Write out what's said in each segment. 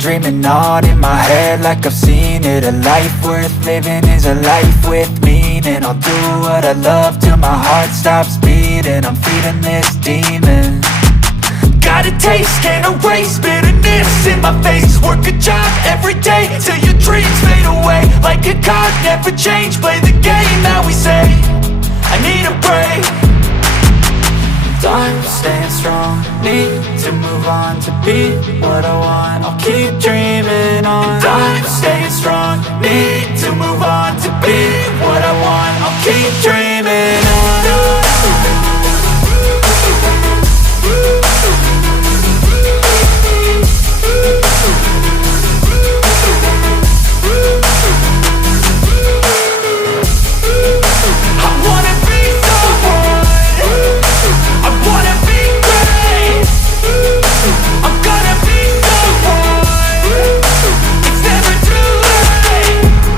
dreaming on in my head like I've seen it. A life worth living is a life with meaning. I'll do what I love till my heart stops beating. I'm feeding this demon. Got a taste, can't erase bitterness in my face. Work a job every day till your dreams fade away. Like a card, never change, play the game that we say. I need a break. I'm staying strong, need to move on to be what I want. I'll keep dreaming on. I'm staying strong, need to move on to be what I want. I'll keep dreaming on.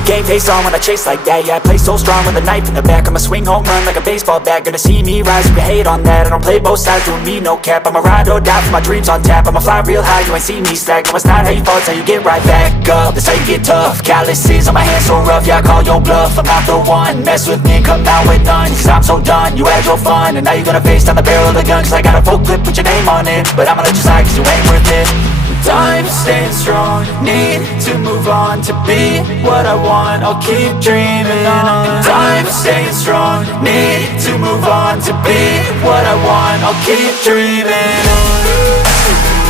Game face on when I chase like that. Yeah, I play so strong with a knife in the back. I'ma swing home run like a baseball bat. Gonna see me rise, you can hate on that. I don't play both sides, doing me no cap. I'ma ride or die for my dreams on tap. I'ma fly real high, you ain't see me slack. No, it's not how you fall, it's how you get right back up. That's how you get tough. Calluses on my hands so rough, yeah, I call your bluff. I'm not the one, mess with me and come out with none. Cause I'm so done, you had your fun. And now you're gonna face down the barrel of the gun. Cause I got a full clip, put your name on it. But I'ma let you slide cause you ain't worth it. I'm staying strong, need to move on to be what I want. I'll keep dreaming on. I'm staying strong, need to move on to be what I want. I'll keep dreaming on.